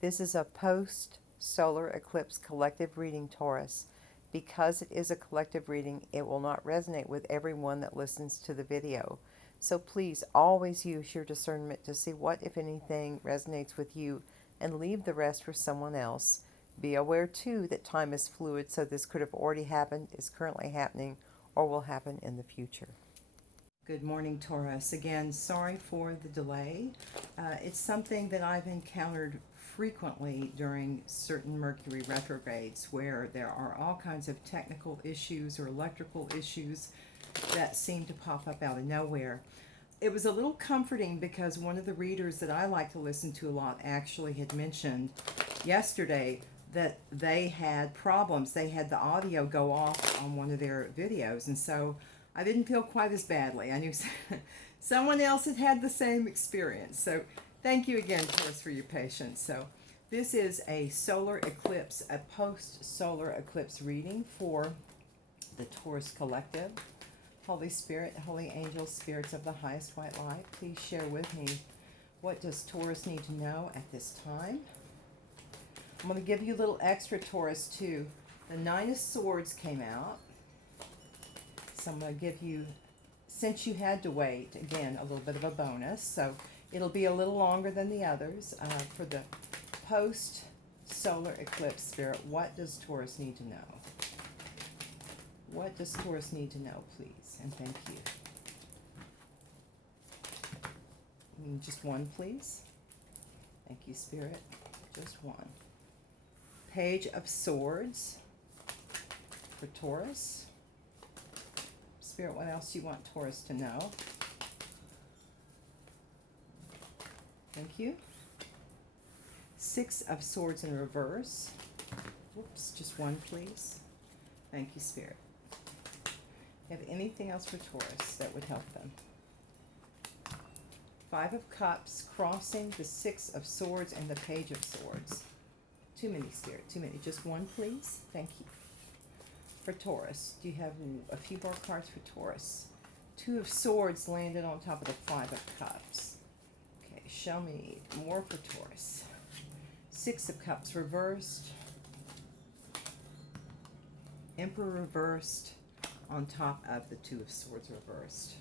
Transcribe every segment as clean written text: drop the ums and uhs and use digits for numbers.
This is a post-solar eclipse collective reading, Taurus. Because it is a collective reading, it will not resonate with everyone that listens to the video. So please always use your discernment to see what, if anything, resonates with you and leave the rest for someone else. Be aware, too, that time is fluid, so this could have already happened, is currently happening, or will happen in the future. Good morning, Taurus. Again, sorry for the delay. It's something that I've encountered frequently during certain Mercury retrogrades, where there are all kinds of technical issues or electrical issues that seem to pop up out of nowhere. It was a little comforting because one of the readers that I like to listen to a lot actually had mentioned yesterday that they had problems. They had the audio go off on one of their videos, and so I didn't feel quite as badly. I knew someone else had had the same experience. So thank you again, Taurus, for your patience. So this is a solar eclipse, a post-solar eclipse reading for the Taurus Collective. Holy Spirit, Holy Angels, Spirits of the highest white light, please share with me, what does Taurus need to know at this time? I'm going to give you a little extra, Taurus, too. The Nine of Swords came out. So I'm going to give you, since you had to wait, again, a little bit of a bonus. So it'll be a little longer than the others. For the post-solar eclipse, Spirit, what does Taurus need to know? What does Taurus need to know, please? And thank you. Just one, please. Thank you, Spirit. Just one. Page of Swords for Taurus. Spirit, what else do you want Taurus to know? Thank you. Six of Swords in reverse. Whoops, just one, please. Thank you, Spirit. You have anything else for Taurus that would help them? Five of Cups, crossing the Six of Swords and the Page of Swords. Too many, Spirit, too many. Just one, please. Thank you. For Taurus, do you have a few more cards for Taurus? Two of Swords landed on top of the Five of Cups. Okay, show me more for Taurus. Six of Cups reversed. Emperor reversed on top of the Two of Swords reversed.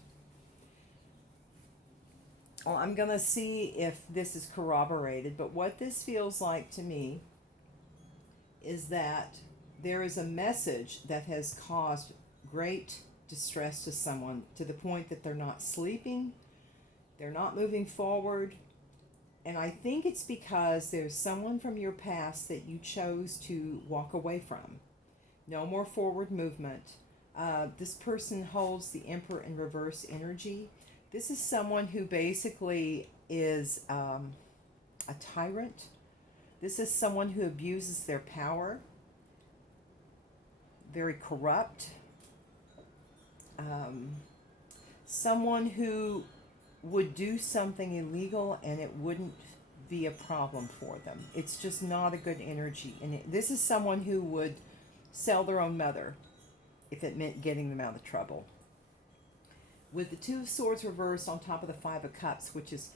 Well, I'm going to see if this is corroborated, but what this feels like to me is that there is a message that has caused great distress to someone, to the point that they're not sleeping, they're not moving forward, and I think it's because there's someone from your past that you chose to walk away from. No more forward movement. This person holds the Emperor in reverse energy. This is someone who basically is a tyrant. This is someone who abuses their power. Very corrupt. Someone who would do something illegal and it wouldn't be a problem for them. It's just not a good energy. And this is someone who would sell their own mother if it meant getting them out of trouble. With the Two of Swords reversed on top of the Five of Cups, which is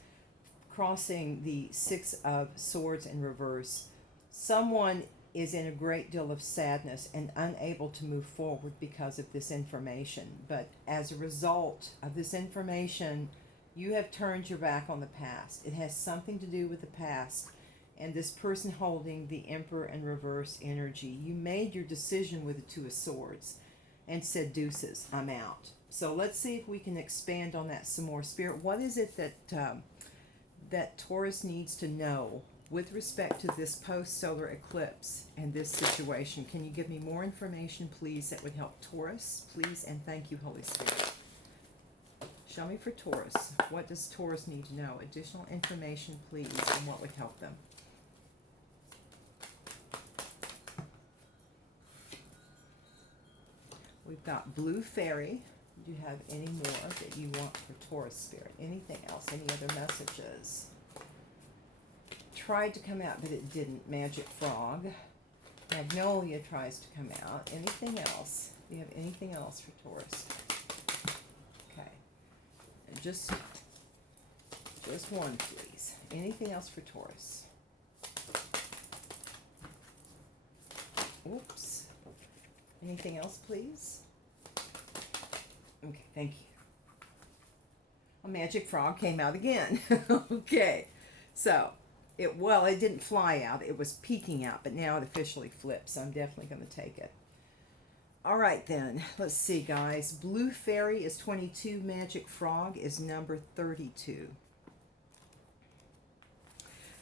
crossing the Six of Swords in reverse, someone is in a great deal of sadness and unable to move forward because of this information. But as a result of this information, you have turned your back on the past. It has something to do with the past. And this person holding the Emperor in reverse energy, you made your decision with the Two of Swords and said, deuces, I'm out. So let's see if we can expand on that some more. Spirit, what is it that that Taurus needs to know with respect to this post-solar eclipse and this situation? Can you give me more information, please, that would help Taurus? Please, and thank you, Holy Spirit. Show me for Taurus. What does Taurus need to know? Additional information, please, and what would help them? We've got Blue Fairy. Do you have any more that you want for Taurus, Spirit? Anything else? Any other messages? Tried to come out, but it didn't. Magic Frog. Magnolia tries to come out. Anything else? Do you have anything else for Taurus? Okay. And just one, please. Anything else for Taurus? Anything else, please? Okay, thank you. A magic frog came out again. Okay, so it didn't fly out. It was peeking out, but now it officially flips. So I'm definitely going to take it. All right, then. Let's see, guys. Blue fairy is 22. Magic frog is number 32.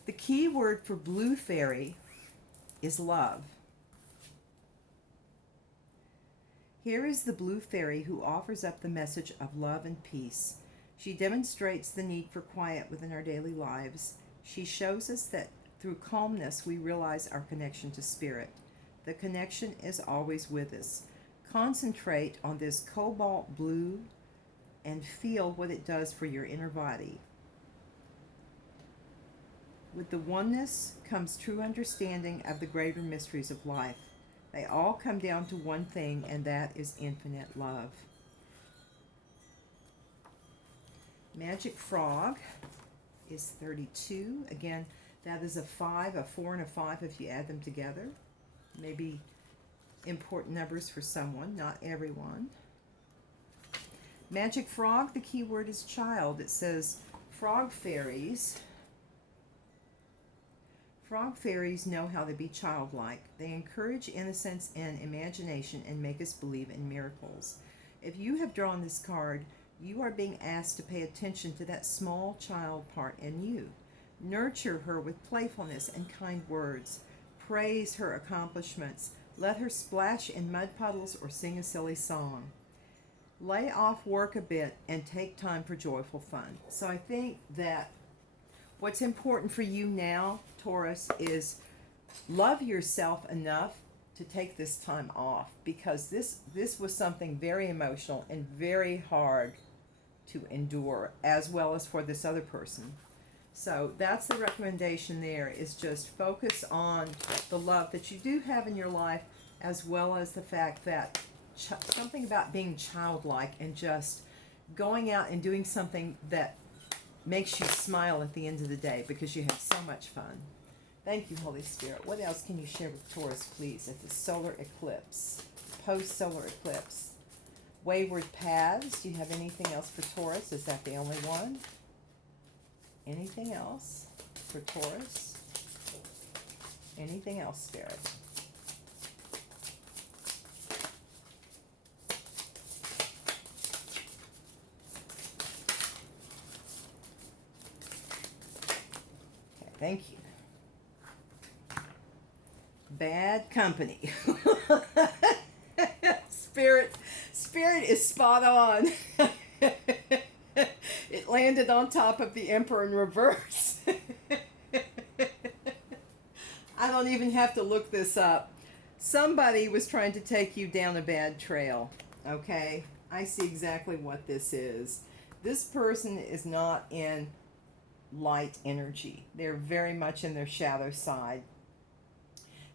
The key word for blue fairy is love. Here is the blue fairy who offers up the message of love and peace. She demonstrates the need for quiet within our daily lives. She shows us that through calmness we realize our connection to spirit. The connection is always with us. Concentrate on this cobalt blue and feel what it does for your inner body. With the oneness comes true understanding of the greater mysteries of life. They all come down to one thing, and that is infinite love. Magic frog is 32. Again, that is a 5, a 4, and a 5 if you add them together. Maybe important numbers for someone, not everyone. Magic frog, the key word is child. It says frog fairies. Frog fairies know how to be childlike. They encourage innocence and imagination and make us believe in miracles. If you have drawn this card, you are being asked to pay attention to that small child part in you. Nurture her with playfulness and kind words. Praise her accomplishments. Let her splash in mud puddles or sing a silly song. Lay off work a bit and take time for joyful fun. So I think that what's important for you now, Taurus, is love yourself enough to take this time off, because this was something very emotional and very hard to endure, as well as for this other person. So that's the recommendation there, is just focus on the love that you do have in your life, as well as the fact that something about being childlike and just going out and doing something that makes you smile at the end of the day because you have so much fun. Thank you, Holy Spirit. What else can you share with Taurus, please, at the solar eclipse, post-solar eclipse? Wayward paths. Do you have anything else for Taurus? Is that the only one? Anything else for Taurus? Anything else, Spirit? Okay, thank you. Bad company. Spirit is spot on. It landed on top of the Emperor in reverse. I don't even have to look this up. Somebody was trying to take you down a bad trail. Okay? I see exactly what this is. This person is not in light energy. They're very much in their shadow side.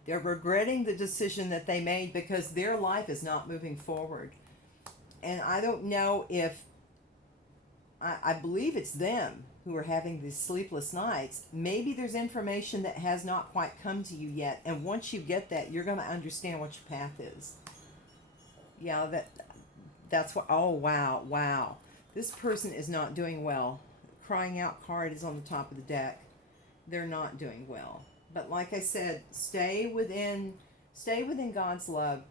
They're regretting the decision that they made because their life is not moving forward. And I don't know if, I believe it's them who are having these sleepless nights. Maybe there's information that has not quite come to you yet. And once you get that, you're going to understand what your path is. Yeah, that's what, oh, wow. This person is not doing well. Crying out card is on the top of the deck. They're not doing well. But like I said, stay within God's love.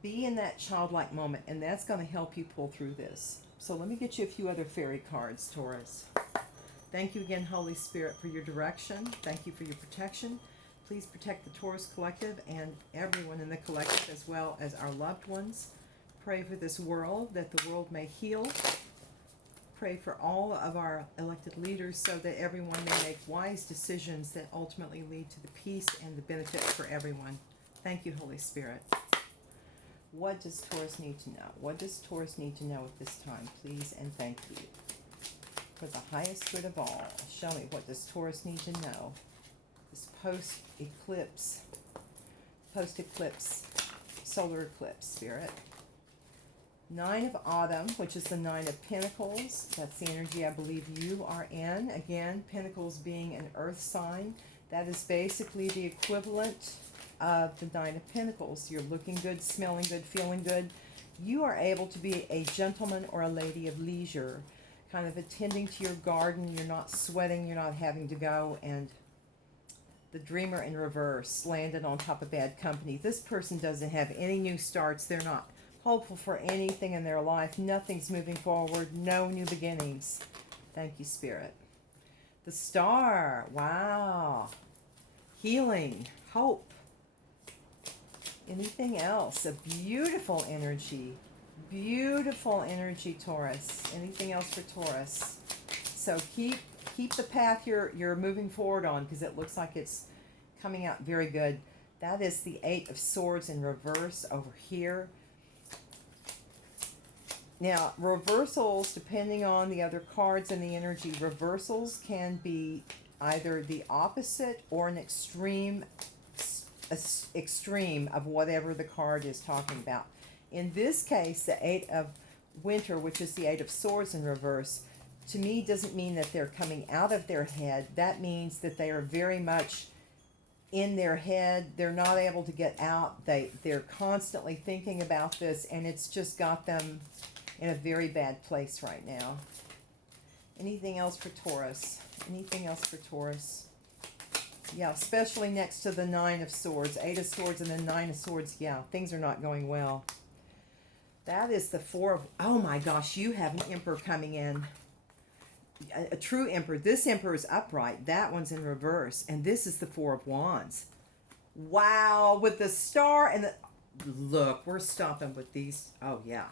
Be in that childlike moment, and that's going to help you pull through this. So let me get you a few other fairy cards, Taurus. Thank you again, Holy Spirit, for your direction. Thank you for your protection. Please protect the Taurus Collective and everyone in the collective, as well as our loved ones. Pray for this world, that the world may heal. Pray for all of our elected leaders so that everyone may make wise decisions that ultimately lead to the peace and the benefit for everyone. Thank you, Holy Spirit. What does Taurus need to know? What does Taurus need to know at this time? Please and thank you. For the highest good of all, show me, what does Taurus need to know? This post-eclipse solar eclipse, Spirit. 9 of Autumn, which is the 9 of Pentacles. That's the energy I believe you are in. Again, Pentacles being an earth sign. That is basically the equivalent of the Nine of Pentacles. You're looking good, smelling good, feeling good. You are able to be a gentleman or a lady of leisure, kind of attending to your garden. You're not sweating. You're not having to go. And the Dreamer in reverse landed on top of bad company. This person doesn't have any new starts. They're not hopeful for anything in their life. Nothing's moving forward. No new beginnings. Thank you, Spirit. The Star. Wow. Healing. Hope. Anything else? A beautiful energy. Beautiful energy, Taurus. Anything else for Taurus? So keep the path you're moving forward on, because it looks like it's coming out very good. That is the Eight of Swords in reverse over here. Now, reversals, depending on the other cards and the energy, reversals can be either the opposite or an extreme of whatever the card is talking about. In this case, the Eight of Winter, which is the Eight of Swords in reverse, to me doesn't mean that they're coming out of their head. That means that they are very much in their head. They're not able to get out. They're constantly thinking about this, and it's just got them in a very bad place right now. Anything else for Taurus? Anything else for Taurus? Yeah, especially next to the Nine of Swords. Eight of Swords and then Nine of Swords. Yeah, things are not going well. That is the Four of... Oh my gosh, you have an Emperor coming in. A true Emperor. This Emperor is upright. That one's in reverse. And this is the Four of Wands. Wow, with the Star and the... Look, we're stopping with these. Oh, yeah.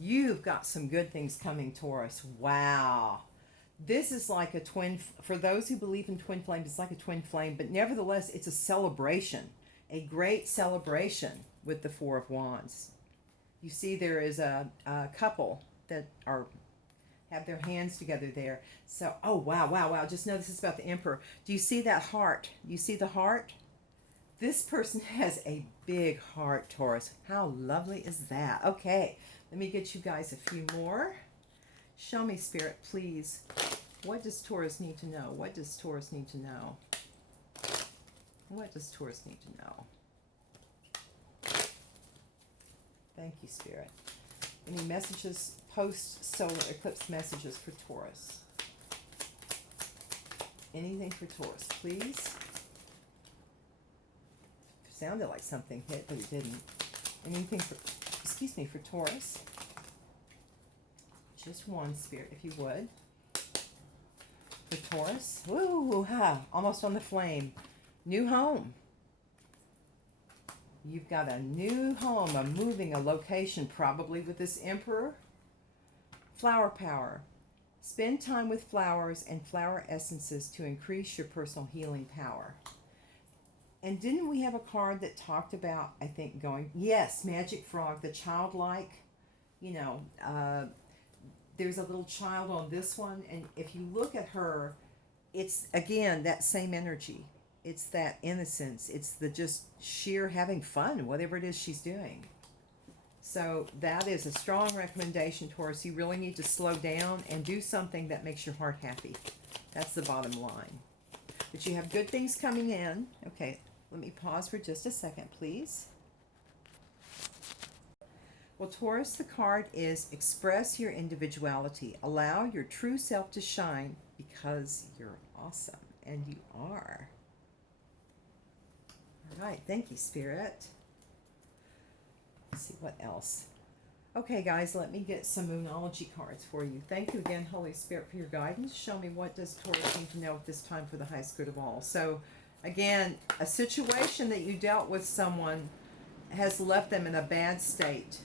You've got some good things coming, Taurus. Wow. This is like a twin... For those who believe in twin flames, it's like a twin flame. But nevertheless, it's a celebration. A great celebration with the Four of Wands. You see there is a couple that are... have their hands together there. So, oh, wow, wow, wow. Just know this is about the Emperor. Do you see that heart? You see the heart? This person has a big heart, Taurus. How lovely is that? Okay, let me get you guys a few more. Show me, Spirit, please. What does Taurus need to know? What does Taurus need to know? What does Taurus need to know? Thank you, Spirit. Any messages, post-solar eclipse messages for Taurus? Anything for Taurus, please? Sounded like something hit, but it didn't. Anything for, excuse me, for Taurus? Just one, Spirit, if you would. For Taurus? Woo, ha, almost on the flame. New home. You've got a new home, a moving, a location, probably with this Emperor. Flower power. Spend time with flowers and flower essences to increase your personal healing power. And didn't we have a card that talked about, I think, going... Yes, Magic Frog, the childlike. You know, there's a little child on this one. And if you look at her, it's, again, that same energy. It's that innocence. It's the just sheer having fun, whatever it is she's doing. So that is a strong recommendation, Taurus. You really need to slow down and do something that makes your heart happy. That's the bottom line. But you have good things coming in. Okay, let me pause for just a second, please. Well, Taurus, the card is express your individuality. Allow your true self to shine because you're awesome. And you are. All right, thank you, Spirit. Let's see what else. Okay, guys, let me get some Moonology cards for you. Thank you again, Holy Spirit, for your guidance. Show me, what does Taurus need to know at this time for the highest good of all? So, again, a situation that you dealt with someone has left them in a bad state.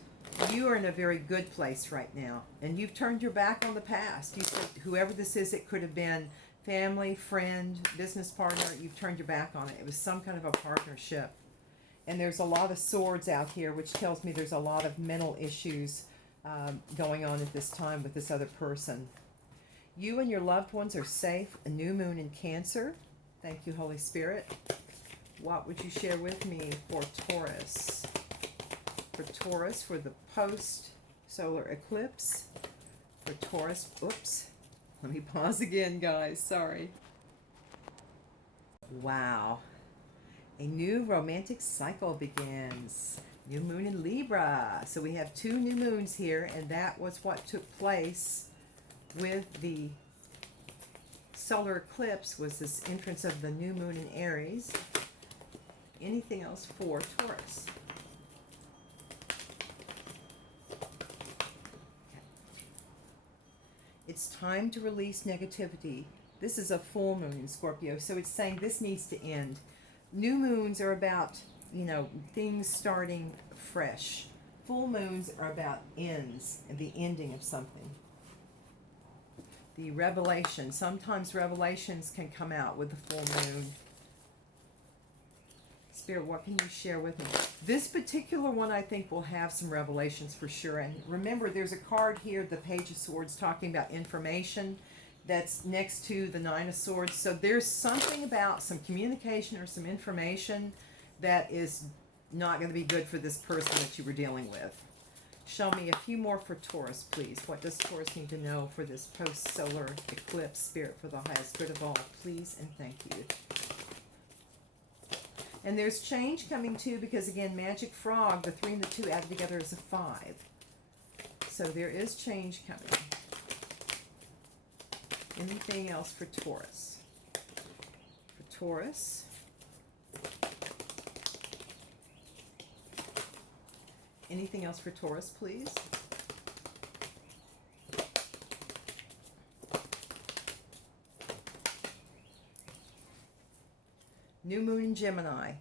You are in a very good place right now, and you've turned your back on the past. You said, whoever this is, it could have been family, friend, business partner. You've turned your back on it. It was some kind of a partnership. And there's a lot of swords out here, which tells me there's a lot of mental issues going on at this time with this other person. You and your loved ones are safe. A new moon in Cancer. Thank you, Holy Spirit. What would you share with me for Taurus? For Taurus, for the post-solar eclipse. For Taurus, oops. Let me pause again, guys. Sorry. Wow. A new romantic cycle begins. New moon in Libra. So we have 2 new moons here, and that was what took place with the solar eclipse, was this entrance of the new moon in Aries. Anything else for Taurus? It's time to release negativity. This is a full moon in Scorpio, so it's saying this needs to end. New moons are about, you know, things starting fresh. Full moons are about ends and the ending of something. The revelation. Sometimes revelations can come out with the full moon. Spirit, what can you share with me? This particular one, I think, will have some revelations for sure. And remember, there's a card here, the Page of Swords, talking about information that's next to the Nine of Swords. So there's something about some communication or some information that is not going to be good for this person that you were dealing with. Show me a few more for Taurus, please. What does Taurus need to know for this post-solar eclipse? Spirit, for the highest good of all, please and thank you. And there's change coming too, because again, Magic Frog, the 3 and the 2 added together is a 5. So there is change coming. Anything else for Taurus? For Taurus. Anything else for Taurus, please? New moon in Gemini.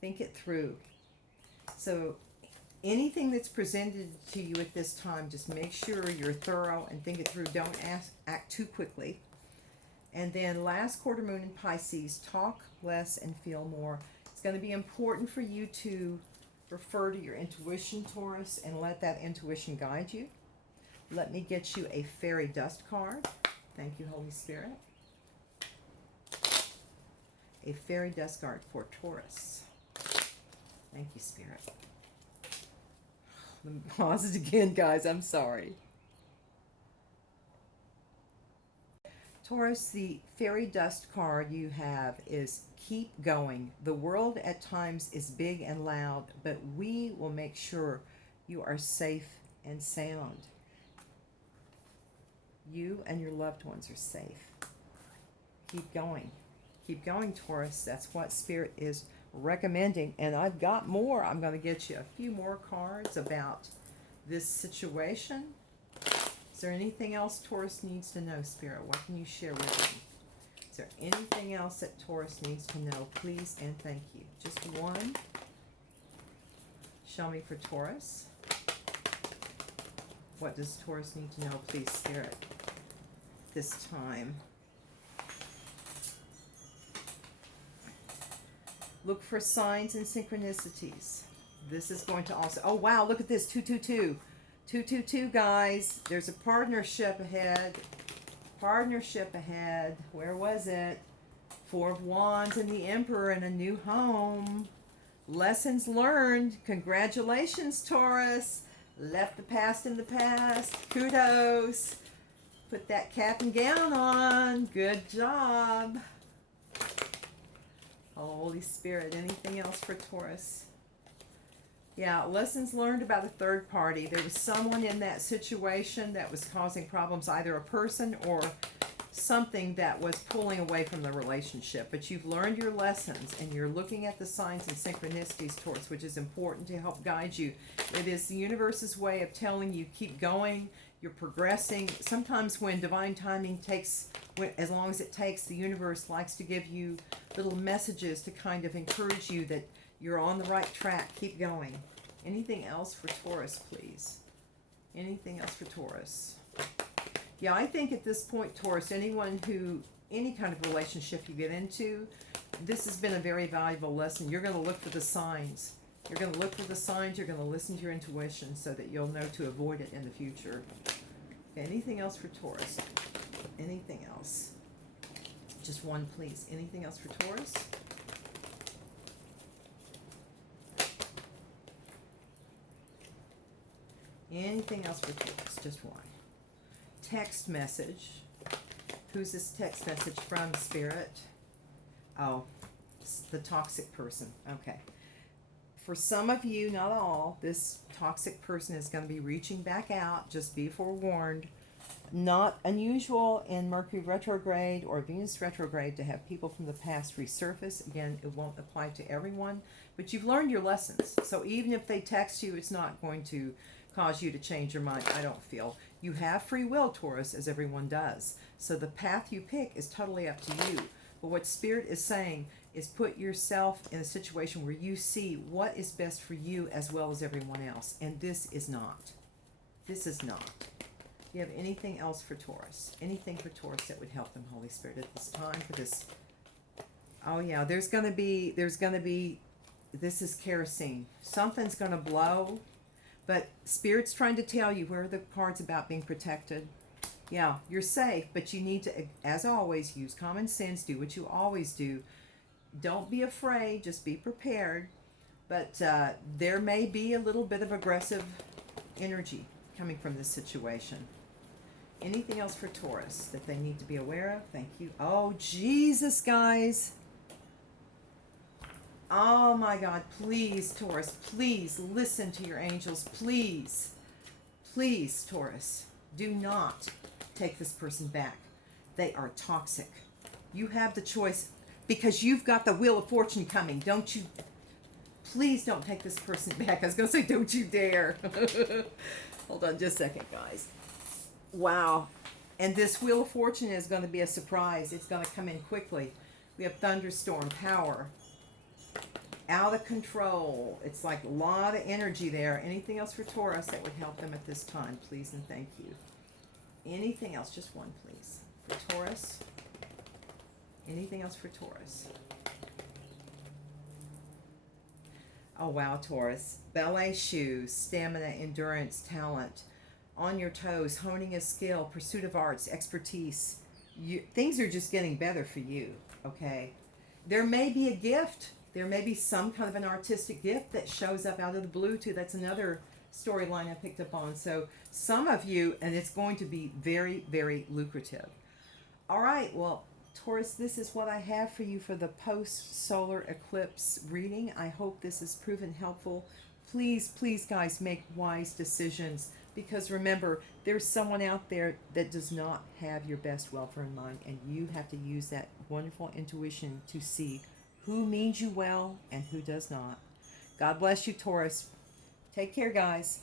Think it through. So anything that's presented to you at this time, just make sure you're thorough and think it through. Don't act too quickly. And then last quarter moon in Pisces, talk less and feel more. It's going to be important for you to refer to your intuition, Taurus, and let that intuition guide you. Let me get you a fairy dust card. Thank you, Holy Spirit. A fairy dust card for Taurus. Thank you, Spirit. Let me pause it again, guys. I'm sorry. Taurus, the fairy dust card you have is keep going. The world at times is big and loud, but we will make sure you are safe and sound. You and your loved ones are safe. Keep going. Keep going, Taurus. That's what Spirit is recommending. And I've got more. I'm going to get you a few more cards about this situation. Is there anything else Taurus needs to know, Spirit? What can you share with me? Is there anything else that Taurus needs to know? Please and thank you. Just one. Show me for Taurus. What does Taurus need to know, please, Spirit, this time? Look for signs and synchronicities. This is going to also... Oh, wow, look at this. 222. 222, guys. There's a partnership ahead. Partnership ahead. Where was it? 4 of Wands and the Emperor in a new home. Lessons learned. Congratulations, Taurus. Left the past in the past. Kudos. Put that cap and gown on. Good job. Holy Spirit, anything else for Taurus? Yeah, lessons learned about a third party. There was someone in that situation that was causing problems, either a person or something that was pulling away from the relationship. But you've learned your lessons, and you're looking at the signs and synchronicities, Taurus, which is important to help guide you. It is the universe's way of telling you, keep going, you're progressing. Sometimes when divine timing takes, as long as it takes, the universe likes to give you little messages to kind of encourage you that you're on the right track. Keep going. Anything else for Taurus, please? Anything else for Taurus? Yeah, I think at this point, Taurus, any kind of relationship you get into, this has been a very valuable lesson. You're going to look for the signs. You're going to look for the signs. You're going to listen to your intuition so that you'll know to avoid it in the future. Anything else for Taurus? Anything else? Just one, please. Anything else for Taurus? Anything else for Taurus? Just one. Text message. Who's this text message from, Spirit? Oh, the toxic person. Okay. For some of you, not all, this toxic person is going to be reaching back out. Just be forewarned. Not unusual in Mercury retrograde or Venus retrograde to have people from the past resurface. Again, it won't apply to everyone, but you've learned your lessons. So even if they text you, it's not going to cause you to change your mind, I don't feel. You have free will, Taurus, as everyone does. So the path you pick is totally up to you. But what Spirit is saying is put yourself in a situation where you see what is best for you as well as everyone else. And this is not. This is not. Do you have anything else for Taurus? Anything for Taurus that would help them, Holy Spirit, at this time for this? Oh yeah, there's gonna be, this is kerosene. Something's gonna blow, but Spirit's trying to tell you, where are the cards about being protected? Yeah, you're safe, but you need to, as always, use common sense, do what you always do. Don't be afraid, just be prepared. But there may be a little bit of aggressive energy coming from this situation. Anything else for Taurus that they need to be aware of? Thank you. Oh, Jesus, guys. Oh, my God. Please, Taurus, please listen to your angels. Please. Please, Taurus, do not take this person back. They are toxic. You have the choice because you've got the Wheel of Fortune coming. Don't you? Please don't take this person back. I was going to say, don't you dare. Hold on just a second, guys. Wow. And this Wheel of Fortune is going to be a surprise. It's going to come in quickly. We have thunderstorm, power, out of control. It's like a lot of energy there. Anything else for Taurus that would help them at this time, please and thank you. Anything else? Just one, please. For Taurus. Anything else for Taurus? Oh, wow, Taurus. Ballet shoes, stamina, endurance, talent, on your toes, honing a skill, pursuit of arts, expertise. Things are just getting better for you, okay? There may be a gift. There may be some kind of an artistic gift that shows up out of the blue, too. That's another storyline I picked up on. So some of you, and it's going to be very, very lucrative. All right, well, Taurus, this is what I have for you for the post-solar eclipse reading. I hope this has proven helpful. Please, please, guys, make wise decisions. Because remember, there's someone out there that does not have your best welfare in mind, and you have to use that wonderful intuition to see who means you well and who does not. God bless you, Taurus. Take care, guys.